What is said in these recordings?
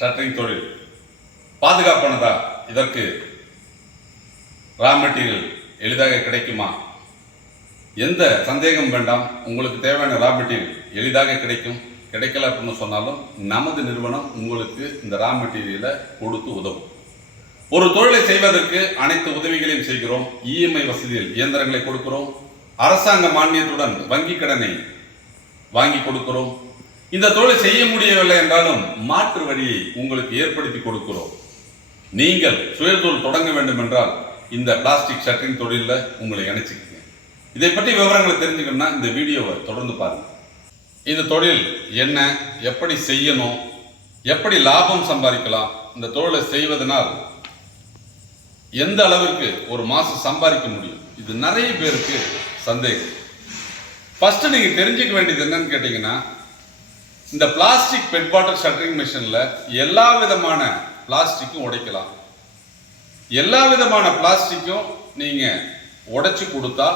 Shuttering தொழில். பாதுகாப்பானதா? இதற்கு raw material எளிதாக கிடைக்குமா? எந்த சந்தேகம் வேண்டாம். உங்களுக்கு தேவையான ரா மெட்டீரியல் எளிதாக கிடைக்கும். கிடைக்கல அப்படின்னு சொன்னாலும் நமது நிறுவனம் உங்களுக்கு இந்த ரா மெட்டீரியலை கொடுத்து உதவும். ஒரு தொழிலை செய்வதற்கு அனைத்து உதவிகளையும் செய்கிறோம். இஎம்ஐ வசதியில் இயந்திரங்களை கொடுக்கிறோம். அரசாங்க மானியத்துடன் வங்கி கடனை வாங்கி கொடுக்கிறோம். இந்த தொழில் செய்ய முடியவில்லை என்றாலும் மாற்று வழியை உங்களுக்கு ஏற்படுத்தி கொடுக்கிறோம். நீங்கள் சுயதொழில் தொடங்க வேண்டும் என்றால் இந்த பிளாஸ்டிக் ஷட்டரிங் தொழிலில் உங்களை இணைச்சிக்கங்க. இதை பற்றி விவரங்களை தெரிஞ்சுக்கணும்னா இந்த வீடியோவை தொடர்ந்து பாருங்கள் இந்த தொழில் என்ன எப்படி செய்யணும் எப்படி லாபம் சம்பாதிக்கலாம் இந்த தொழிலை செய்வதனால் எந்த அளவிற்கு ஒரு மாதம் சம்பாதிக்க முடியும் இது நிறைய பேருக்கு சந்தேகம். ஃபஸ்ட்டு நீங்கள் தெரிஞ்சுக்க வேண்டியது என்னன்னு கேட்டிங்கன்னா இந்த பிளாஸ்டிக் பெட் பாட்டில் ஷட்டரிங் மிஷினில் எல்லா விதமான பிளாஸ்டிக்கும் உடைக்கலாம். எல்லா விதமான பிளாஸ்டிக்கும் நீங்கள் உடைச்சு கொடுத்தா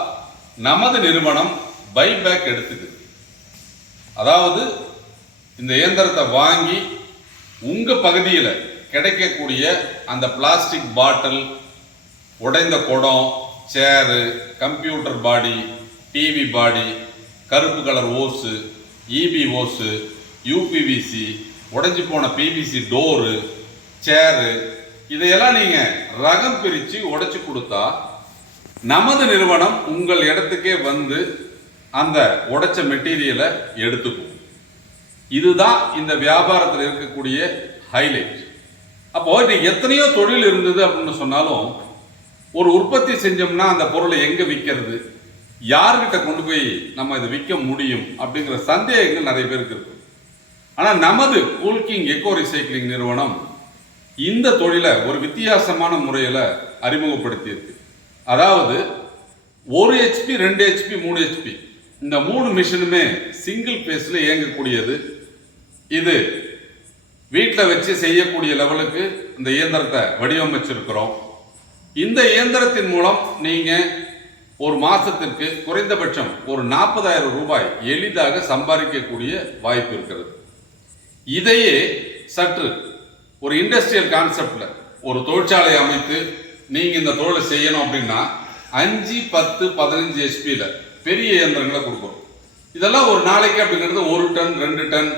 நமது நிறுவனம் பைபேக் எடுத்துக்குது. அதாவது இந்த இயந்திரத்தை வாங்கி உங்கள் பகுதியில் கிடைக்கக்கூடிய அந்த பிளாஸ்டிக் பாட்டில் உடைந்த குடம் சேரு கம்ப்யூட்டர் பாடி டிவி பாடி கருப்பு colour hose EB hose UPVC உடஞ்சி போன பிவிசி டோரு சேரு இதையெல்லாம் நீங்கள் ரகம் பிரித்து உடைச்சி கொடுத்தா நமது நிறுவனம் உங்கள் இடத்துக்கே வந்து அந்த உடைச்ச மெட்டீரியலை எடுத்துக்கும். இதுதான் இந்த வியாபாரத்தில் இருக்கக்கூடிய ஹைலைட் அப்போ இன்னைக்கு எத்தனையோ தொழில் இருந்தது அப்படின்னு சொன்னாலும் ஒரு உற்பத்தி செஞ்சோம்னா அந்த பொருளை எங்கே விற்கிறது யார்கிட்ட கொண்டு போய் நம்ம இதை விற்க முடியும் அப்படிங்கிற சந்தேகங்கள் நிறைய பேருக்கு இருக்கு ஆனால் நமது கூல்கிங் எக்கோ ரிசைக்ளிங் நிறுவனம் இந்த தொழிலை ஒரு வித்தியாசமான முறையில் அறிமுகப்படுத்தியிருக்கு. அதாவது ஒரு ஹெச்பி ரெண்டு ஹெச்பி மூணு ஹெச்பி இந்த மூணு மிஷினுமே சிங்கிள் பேஸில் இயங்கக்கூடியது. இது வீட்டில் வச்சு செய்யக்கூடிய லெவலுக்கு இந்த இயந்திரத்தை வடிவமைச்சிருக்கிறோம். இந்த இயந்திரத்தின் மூலம் நீங்கள் ஒரு மாதத்திற்கு குறைந்தபட்சம் ஒரு நாற்பதாயிரம் ரூபாய் எளிதாக சம்பாதிக்கக்கூடிய வாய்ப்பு இருக்கிறது. இதையே சற்று ஒரு இண்டஸ்ட்ரியல் கான்செப்டில் ஒரு தொழிற்சாலை அமைத்து நீங்கள் இந்த தொழிலை செய்யணும் அப்படின்னா அஞ்சு பத்து பதினஞ்சு ஹெச்பியில் பெரிய இயந்திரங்களை கொடுக்குறோம் இதெல்லாம் ஒரு நாளைக்கு அப்படிங்கிறது ஒரு டன் ரெண்டு டன்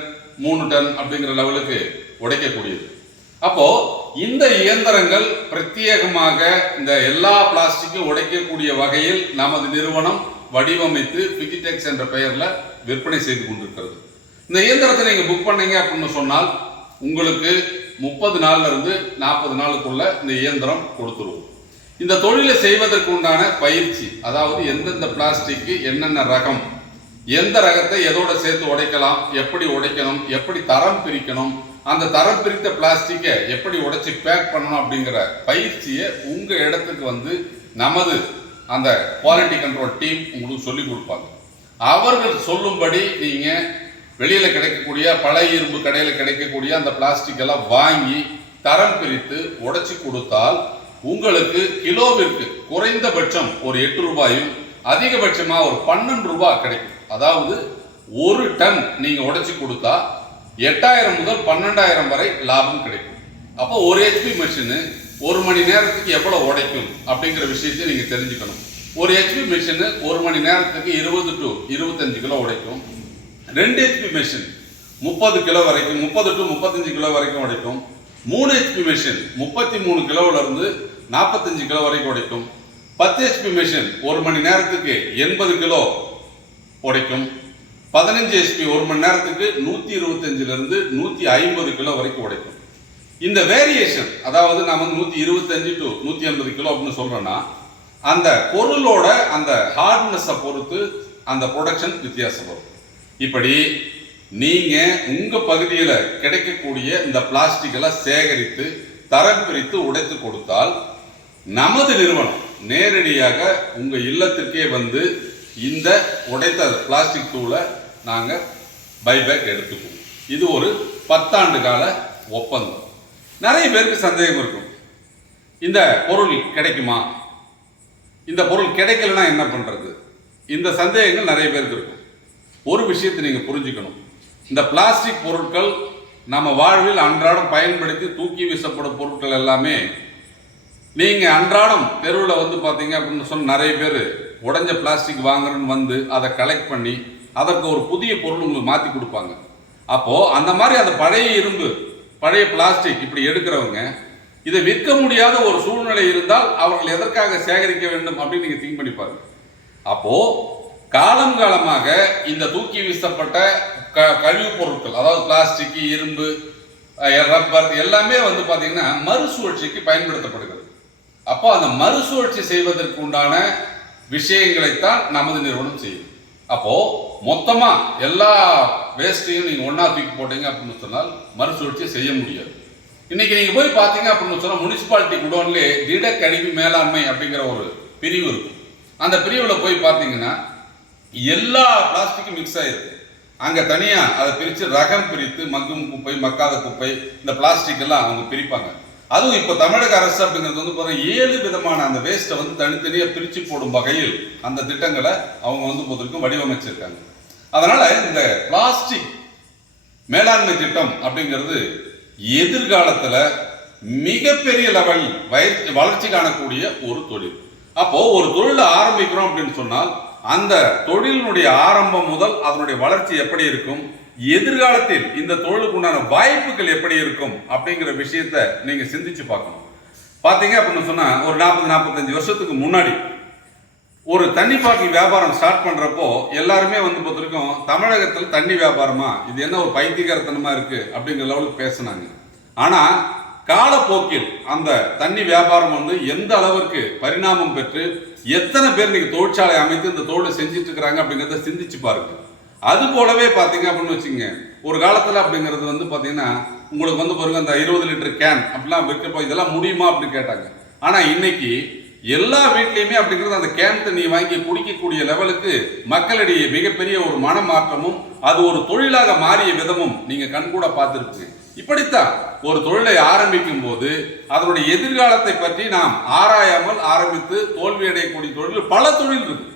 மூணு டன் அப்படிங்கிற லெவலுக்கு உடைக்கக்கூடியது. அப்போ இந்த இயந்திரங்கள் பிரத்யேகமாக இந்த எல்லா பிளாஸ்டிக்கும் உடைக்கக்கூடிய வகையில் நமது நிறுவனம் வடிவமைத்து பிகிடெக்ஸ் என்ற பெயரில் விற்பனை செய்து கொண்டிருக்கிறது. இந்த இயந்திரத்தை நீங்கள் புக் பண்ணீங்க அப்படின்னு சொன்னால் உங்களுக்கு முப்பது நாள்லேருந்து நாற்பது நாளுக்குள்ள இந்த இயந்திரம் கொடுத்துருவோம் இந்த தொழிலை செய்வதற்கு உண்டான பயிற்சி அதாவது எந்தெந்த பிளாஸ்டிக்கு என்னென்ன ரகம் எந்த ரகத்தை எதோட சேர்த்து உடைக்கலாம் எப்படி உடைக்கணும் எப்படி தரம் பிரிக்கணும் அந்த தரம் பிரித்த பிளாஸ்டிக்கை எப்படி உடைச்சி பேக் பண்ணணும் அப்படிங்கிற பயிற்சியை உங்கள் இடத்துக்கு வந்து நமது அந்த குவாலிட்டி கண்ட்ரோல் டீம் உங்களுக்கு சொல்லி கொடுப்பாங்க. அவர்கள் சொல்லும்படி நீங்கள் வெளியில் கிடைக்கக்கூடிய பழைய இரும்பு கடையில் கிடைக்கக்கூடிய அந்த பிளாஸ்டிக் எல்லாம் வாங்கி தரம் பிரித்து உடச்சி கொடுத்தால் உங்களுக்கு கிலோவிற்கு குறைந்தபட்சம் ஒரு எட்டு ரூபாயும் அதிகபட்சமாக ஒரு பன்னெண்டு ரூபாய் கிடைக்கும். அதாவது ஒரு டன் நீங்கள் உடச்சி கொடுத்தா எட்டாயிரம் முதல் பன்னெண்டாயிரம் வரை லாபம் கிடைக்கும். அப்போ ஒரு ஹெச்பி மிஷினு ஒரு மணி நேரத்துக்கு எவ்வளோ உடைக்கும் அப்படிங்கிற விஷயத்தை நீங்கள் தெரிஞ்சுக்கணும். ஒரு ஹெச்பி மிஷினு ஒரு மணி நேரத்துக்கு இருபது டு இருபத்தஞ்சு கிலோ உடைக்கும். ரெண்டு ஹெச்பி மிஷின் முப்பது கிலோ வரைக்கும் முப்பது டு முப்பத்தஞ்சு கிலோ வரைக்கும் உடைக்கும். மூணு ஹெச்பி மிஷின் முப்பத்தி மூணு கிலோவிலேருந்து இருந்து நாற்பத்தஞ்சு கிலோ வரைக்கும் உடைக்கும். பத்து ஹெச்பி மிஷின் ஒரு மணி நேரத்துக்கு எண்பது கிலோ உடைக்கும். பதினஞ்சு ஹெச்பி ஒரு மணி நேரத்துக்கு நூத்தி இருபத்தஞ்சுல இருந்து நூத்தி ஐம்பது கிலோ வரைக்கும் உடைக்கும். இந்த வேரியேஷன் அதாவது நாம வந்து நூத்தி இருபத்தஞ்சு டு நூத்தி ஐம்பது கிலோ அப்படின்னு சொல்றோம்னா அந்த பொருளோட அந்த ஹார்ட்னஸை பொறுத்து அந்த ப்ரொடக்ஷன் வித்தியாசம் வரும். இப்படி நீங்கள் உங்கள் பகுதியில் கிடைக்கக்கூடிய இந்த பிளாஸ்டிக்கெல்லாம் சேகரித்து தரம் பிரித்து உடைத்து கொடுத்தால் நமது நிறுவனம் நேரடியாக உங்கள் இல்லத்திற்கே வந்து இந்த உடைத்த பிளாஸ்டிக் தூளை நாங்கள் பைபேக் எடுத்துக்குவோம். இது ஒரு பத்தாண்டு கால ஒப்பந்தம். நிறைய பேருக்கு சந்தேகம் இருக்கும். இந்த பொருள் கிடைக்குமா? இந்த பொருள் கிடைக்கலன்னா என்ன பண்ணுறது இந்த சந்தேகங்கள் நிறைய பேருக்கு இருக்கும். ஒரு விஷயத்தை நீங்கள் புரிஞ்சுக்கணும். இந்த பிளாஸ்டிக் பொருட்கள் நம்ம வாழ்வில் அன்றாடம் பயன்படுத்தி தூக்கி வீசப்படும் பொருட்கள் எல்லாமே நீங்கள் அன்றாடம் தெருவில் வந்து பார்த்தீங்க அப்படின்னு சொன்ன நிறைய பேர் உடஞ்ச பிளாஸ்டிக் வாங்குறேன்னு வந்து அதை கலெக்ட் பண்ணி அதற்கு ஒரு புதிய பொருள் உங்களுக்கு மாற்றி கொடுப்பாங்க. அப்போது அந்த மாதிரி அந்த பழைய இரும்பு பழைய பிளாஸ்டிக் இப்படி எடுக்கிறவங்க இதை விற்க முடியாத ஒரு சூழ்நிலை இருந்தால் அவர்கள் எதற்காக சேகரிக்க வேண்டும் அப்படின்னு நீங்கள் திங்க் பண்ணி பாருங்க. காலம் காலமாக இந்த தூக்கி வீசப்பட்ட க கழிவுப் பொருட்கள் அதாவது பிளாஸ்டிக் இரும்பு ரப்பர் எல்லாமே வந்து பார்த்தீங்கன்னா மறுசுழற்சிக்கு பயன்படுத்தப்படுகிறது. அப்போ அந்த மறுசுழற்சி செய்வதற்கு உண்டான விஷயங்களைத்தான் நமது நிறுவனம் செய்யும். அப்போ மொத்தமா எல்லா வேஸ்ட்டையும் நீங்க ஒன்னா தூக்கி போட்டீங்க அப்படின்னு சொன்னால் மறுசுழற்சி செய்ய முடியாது. இன்னைக்கு நீங்க போய் பாத்தீங்க அப்படின்னு சொன்னா முனிசிபாலிட்டி குடோன்லேயே திட கழிவு மேலாண்மை அப்படிங்கிற ஒரு பிரிவு இருக்கும். அந்த பிரிவுல போய் பாத்தீங்கன்னா எல்லா பிளாஸ்டிக்கும் மிக்ஸ் ஆயிருக்கு. அங்கே தனியாக அதை பிரித்து ரகம் பிரித்து மக்கும் குப்பை மக்காத குப்பை இந்த பிளாஸ்டிக் எல்லாம் அவங்க பிரிப்பாங்க. அதுவும் இப்போ தமிழக அரசு அப்படிங்கிறது வந்து பார்த்தீங்கன்னா ஏழு விதமான அந்த வேஸ்ட்டை வந்து தனித்தனியாக பிரித்து போடும் வகையில் அந்த திட்டங்களை அவங்க வந்து பொறுத்திருக்கும் வடிவமைச்சிருக்காங்க. அதனால் இந்த பிளாஸ்டிக் மேலாண்மை திட்டம் அப்படிங்கிறது எதிர்காலத்தில் மிகப்பெரிய லெவல் வயிற்று வளர்ச்சி காணக்கூடிய ஒரு தொழில். அப்போது ஒரு தொழிலை ஆரம்பிக்கிறோம் அப்படின்னு சொன்னால் அந்த தொழிலினுடைய ஆரம்பம் முதல் அதனுடைய வளர்ச்சி எப்படி இருக்கும்? எதிர்காலத்தில் இந்த தொழிலுக்கு உண்டான வாய்ப்புகள் எப்படி இருக்கும்? அப்படிங்கிற விஷயத்த நீங்க சிந்திச்சு பார்க்கணும். பாத்தீங்க அப்படின்னு சொன்னா ஒரு நாற்பது நாற்பத்தஞ்சு வருஷத்துக்கு முன்னாடி ஒரு தண்ணி பாட்டில் வியாபாரம் ஸ்டார்ட் பண்ணுறப்போ எல்லாருமே வந்து பார்த்துருக்கோம் தமிழகத்தில் தண்ணி வியாபாரமா இது என்ன ஒரு பைத்தியகாரத்தனமா இருக்குது அப்படிங்கிற லெவலுக்கு பேசுனாங்க. ஆனால் காலப்போக்கில் அந்த தண்ணி வியாபாரம் வந்து எந்த அளவிற்கு பரிணாமம் பெற்று எத்தனை பேர் இன்னைக்கு தொழிற்சாலை அமைத்து இந்த தொழிலை செஞ்சுட்டு இருக்கிறாங்க அப்படிங்கிறத சிந்திச்சு பாருங்க. அது போலவே பார்த்தீங்க அப்படின்னு வச்சுங்க ஒரு காலத்தில் அப்படிங்கிறது வந்து பார்த்தீங்கன்னா உங்களுக்கு வந்து பாருங்க அந்த இருபது லிட்டர் கேன் அப்படிலாம் விற்கப்போ இதெல்லாம் முடியுமா அப்படின்னு கேட்டாங்க. ஆனால் இன்னைக்கு எல்லா வீட்லேயுமே அப்படிங்கிறது அந்த கேன் தண்ணி வாங்கி குடிக்கக்கூடிய லெவலுக்கு மக்களிடையே மிகப்பெரிய ஒரு மனமாற்றமும் அது ஒரு தொழிலாக மாறிய விதமும் நீங்கள் கண்கூட பார்த்துருப்பீங்க. இப்படித்தான் ஒரு தொழிலை ஆரம்பிக்கும் போது அதனுடைய எதிர்காலத்தை பற்றி நாம் ஆராயாமல் ஆரம்பித்து தோல்வி அடையக்கூடிய தொழில் பல தொழில் இருக்கு.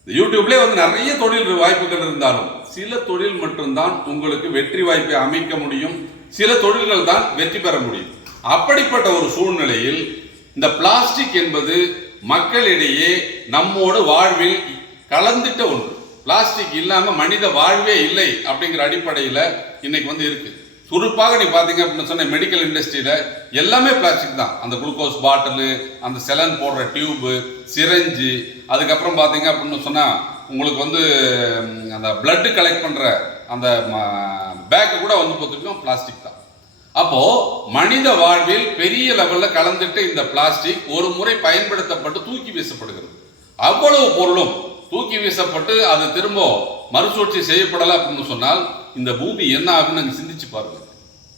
இந்த யூடியூப்லேயே வந்து நிறைய தொழில் வாய்ப்புகள் இருந்தாலும். சில தொழில் மட்டும்தான் உங்களுக்கு வெற்றி வாய்ப்பை அமைக்க முடியும். சில தொழில்கள் தான் வெற்றி பெற முடியும். அப்படிப்பட்ட ஒரு சூழ்நிலையில் இந்த பிளாஸ்டிக் என்பது மக்களிடையே நம்மோடு வாழ்வில் கலந்துட்ட ஒன்று. பிளாஸ்டிக் இல்லாமல் மனித வாழ்வே இல்லை அப்படிங்கிற அடிப்படையில் இன்னைக்கு வந்து இருக்குது சுருப்பாக நீ பார்த்தீங்க அப்படின்னு சொன்ன மெடிக்கல் இண்டஸ்ட்ரியில் எல்லாமே பிளாஸ்டிக் தான். அந்த குளுக்கோஸ் பாட்டிலு அந்த செலன் போடுற டியூப்பு சிரஞ்சு அதுக்கப்புறம் பார்த்தீங்க அப்படின்னு சொன்னால் உங்களுக்கு வந்து அந்த பிளட்டு கலெக்ட் பண்ணுற அந்த பேக்கு கூட வந்து பார்த்துருக்கோம் பிளாஸ்டிக் தான். அப்போது மனித வாழ்வில் பெரிய லெவலில் கலந்துட்டு இந்த பிளாஸ்டிக் ஒரு முறை பயன்படுத்தப்பட்டு தூக்கி வீசப்படுகிறது. அவ்வளவு பொருளும் தூக்கி வீசப்பட்டு அது திரும்ப மறுசூழ்ச்சி செய்யப்படலை அப்படின்னு சொன்னால் இந்த பூமி என்ன ஆகுன்னு நாங்கள் சிந்திச்சு பாருங்க.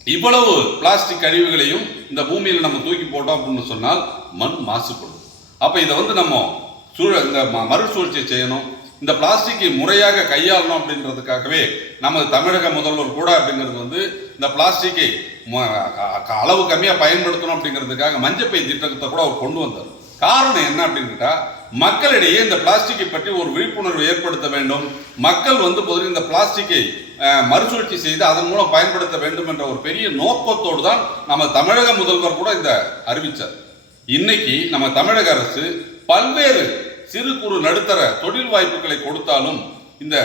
இவ்வளவு பிளாஸ்டிக் கழிவுகளையும் இந்த பூமியில் நம்ம தூக்கி போட்டோம் அப்படின்னு சொன்னால் மண் மாசுபடும். அப்போ இதை வந்து நம்ம சூழ இந்த ம- மறுசுழற்சி செய்யணும். இந்த பிளாஸ்டிக்கை முறையாக கையாளணும் அப்படின்றதுக்காகவே நமது தமிழக முதல்வர் கூட அப்படிங்கிறது வந்து இந்த பிளாஸ்டிக்கை ம- அளவு கம்மியாக பயன்படுத்தணும் அப்படிங்கிறதுக்காக மஞ்சப்பை திட்டத்தை கூட அவர் கொண்டு வந்தார். காரணம் என்ன அப்படின்னு மக்களிடையே இந்த பிளாஸ்டிக்கை பற்றி ஒரு விழிப்புணர்வு ஏற்படுத்த வேண்டும். மக்கள் வந்து பொதுவாக இந்த பிளாஸ்டிக்கை மறுசுழற்சி செய்து அதன் மூலம் பயன்படுத்த வேண்டும் என்ற ஒரு பெரிய நோக்கத்தோடு தான் நம்ம தமிழக முதல்வர் கூட இந்த அறிவித்தார் இன்னைக்கு நம்ம தமிழக அரசு பல்வேறு சிறு குறு நடுத்தர தொழில் வாய்ப்புகளை கொடுத்தாலும் இந்த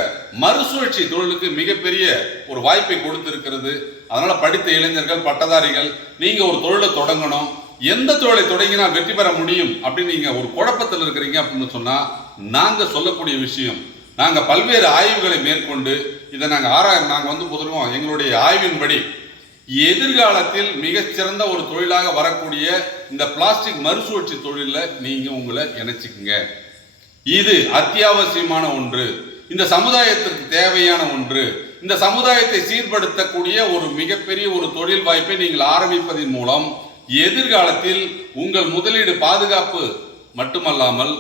மறுசுழற்சி தொழிலுக்கு மிகப்பெரிய ஒரு வாய்ப்பை கொடுத்திருக்கிறது. அதனால படித்த இளைஞர்கள் பட்டதாரிகள் நீங்க ஒரு தொழிலை தொடங்கணும். எந்த தொழிலை தொடங்கினா வெற்றி பெற முடியும் அப்படின்னு நீங்க ஒரு குழப்பத்தில் இருக்கிறீங்க அப்படின்னு சொன்னா நாங்க சொல்லக்கூடிய விஷயம் நாங்க பல்வேறு ஆய்வுகளை மேற்கொண்டு இதை நாங்கள் ஆராய நாங்கள் வந்து பொதுவாக எங்களுடைய ஆய்வின்படி எதிர்காலத்தில் மிகச்சிறந்த ஒரு தொழிலாக வரக்கூடிய இந்த பிளாஸ்டிக் மறுசுழற்சி தொழிலில் நீங்கள் உங்களை இணைச்சிக்கங்க. இது அத்தியாவசியமான ஒன்று. இந்த சமுதாயத்திற்கு தேவையான ஒன்று. இந்த சமுதாயத்தை சீர்படுத்தக்கூடிய ஒரு மிகப்பெரிய ஒரு தொழில் வாய்ப்பை நீங்கள் ஆரம்பிப்பதன் மூலம் எதிர்காலத்தில் உங்கள் முதலீடு பாதுகாப்பு மட்டுமல்லாமல்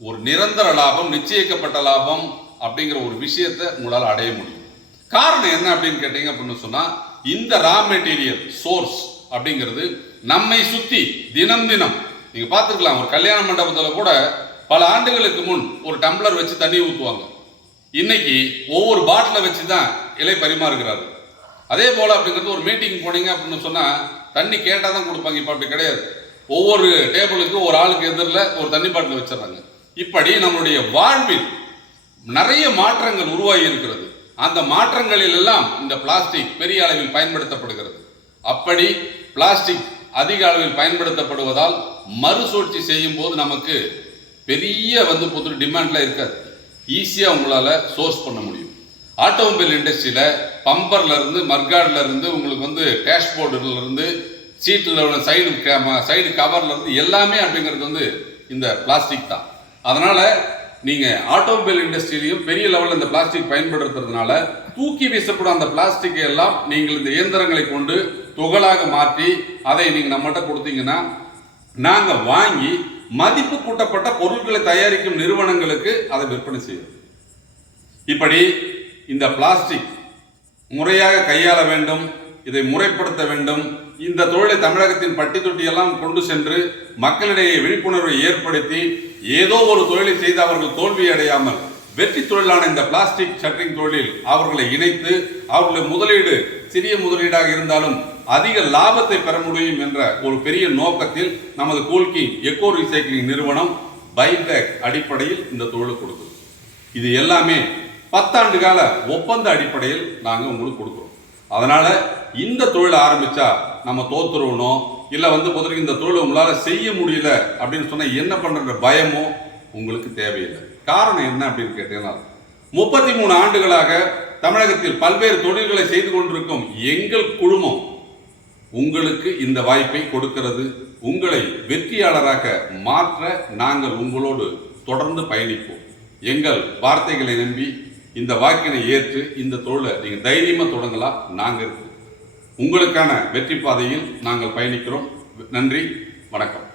ஒரு நிரந்தர லாபம் நிச்சயிக்கப்பட்ட லாபம் அப்படிங்கிற ஒரு விஷயத்தை உங்களால் அடைய முடியும். காரணம் என்ன அப்படின்னு கேட்டீங்க அப்படின்னு சொன்னால் இந்த ரா மெட்டீரியல் சோர்ஸ் அப்படிங்கிறது நம்மை சுற்றி தினம் தினம் நீங்கள் பார்த்துருக்கலாம் ஒரு கல்யாண மண்டபத்தில் கூட பல ஆண்டுகளுக்கு முன் ஒரு டம்ளர் வச்சு தண்ணி ஊற்றுவாங்க இன்னைக்கு ஒவ்வொரு பாட்டிலை வச்சு தான் இலை பரிமாறுகிறார்கள். அதே போல் அப்படிங்கிறது ஒரு மீட்டிங் போனீங்க அப்படின்னு சொன்னால் தண்ணி கேட்டால் தான் கொடுப்பாங்க இப்போ அப்படி கிடையாது. ஒவ்வொரு டேபிளுக்கு ஒரு ஆளுக்கு எதிரில் ஒரு தண்ணி பாட்டில் வச்சிடுறாங்க. இப்படி நம்மளுடைய வாழ்வில் நிறைய மாற்றங்கள் உருவாகி இருக்கிறது அந்த மாற்றங்களில் எல்லாம் இந்த பிளாஸ்டிக் பெரிய அளவில் பயன்படுத்தப்படுகிறது. அப்படி பிளாஸ்டிக் அதிக அளவில் பயன்படுத்தப்படுவதால் மறுசுழற்சி செய்யும் போது நமக்கு பெரிய வந்து புது டிமாண்டில் இருக்காது. ஈஸியாக உங்களால் சோர்ஸ் பண்ண முடியும். ஆட்டோமொபைல் இண்டஸ்ட்ரியில் பம்பர்லேருந்து இருந்து உங்களுக்கு வந்து டேஷ்போர்டுலேருந்து சீட்டில் உள்ள சைடு சைடு கவர்லேருந்து எல்லாமே அப்படிங்கிறது வந்து இந்த பிளாஸ்டிக் தான். அதனால் நீங்க ஆட்டோமொபைல் இண்டஸ்ட்ரியிலையும் பெரிய லெவலில் இந்த பிளாஸ்டிக் பயன்படுத்துறதுனால தூக்கி வீசப்படும் அந்த பிளாஸ்டிக்கை எல்லாம் நீங்கள் இந்த இயந்திரங்களை கொண்டு துகளாக மாற்றி அதை நீங்க நம்மகிட்ட கொடுத்தீங்கன்னா நாங்க வாங்கி மதிப்பு கூட்டப்பட்ட பொருட்களை தயாரிக்கும் நிறுவனங்களுக்கு அதை விற்பனை செய்யும் இப்படி இந்த பிளாஸ்டிக் முறையாக கையாள வேண்டும் இதை முறைப்படுத்த வேண்டும் இந்த தொழிலை தமிழகத்தின் பட்டி தொட்டியெல்லாம் கொண்டு சென்று மக்களிடையே விழிப்புணர்வை ஏற்படுத்தி ஏதோ ஒரு தொழிலை செய்து அவர்கள் தோல்வி அடையாமல் வெற்றி தொழிலான இந்த பிளாஸ்டிக் ஷட்டரிங் தொழிலில் அவர்களை இணைத்து அவர்களுடைய முதலீடு சிறிய முதலீடாக இருந்தாலும் அதிக லாபத்தை பெற முடியும் என்ற ஒரு பெரிய நோக்கத்தில் நமது கூல்கி எக்கோ ரீசைக்கிளிங் நிறுவனம் பைபேக் அடிப்படையில் இந்த தொழிலை கொடுக்குது. இது எல்லாமே பத்தாண்டு கால ஒப்பந்த அடிப்படையில் நாங்கள் உங்களுக்கு கொடுக்குறோம். அதனால இந்த தொழில் ஆரம்பிச்சா நம்ம தோத்துருவனோ இல்லை வந்து பொறுத்தவரைக்கும் இந்த தொழில் உங்களால் செய்ய முடியல அப்படின்னு சொன்னால் என்ன பண்ணுற பயமோ உங்களுக்கு தேவையில்லை. காரணம் என்ன அப்படின்னு கேட்டீங்கன்னா முப்பத்தி மூணு ஆண்டுகளாக தமிழகத்தில் பல்வேறு தொழில்களை செய்து கொண்டிருக்கும் எங்கள் குழுமம் உங்களுக்கு இந்த வாய்ப்பை கொடுக்கிறது. உங்களை வெற்றியாளராக மாற்ற நாங்கள் உங்களோடு தொடர்ந்து பயணிப்போம். எங்கள் வார்த்தைகளை நம்பி இந்த வாக்கினை ஏற்று இந்த தொழிலை நீங்கள் தைரியமாக தொடங்கலாம். நாங்கள் இருக்கோம். உங்களுக்கான வெற்றி பாதையில் நாங்கள் பயணிக்கிறோம். நன்றி வணக்கம்.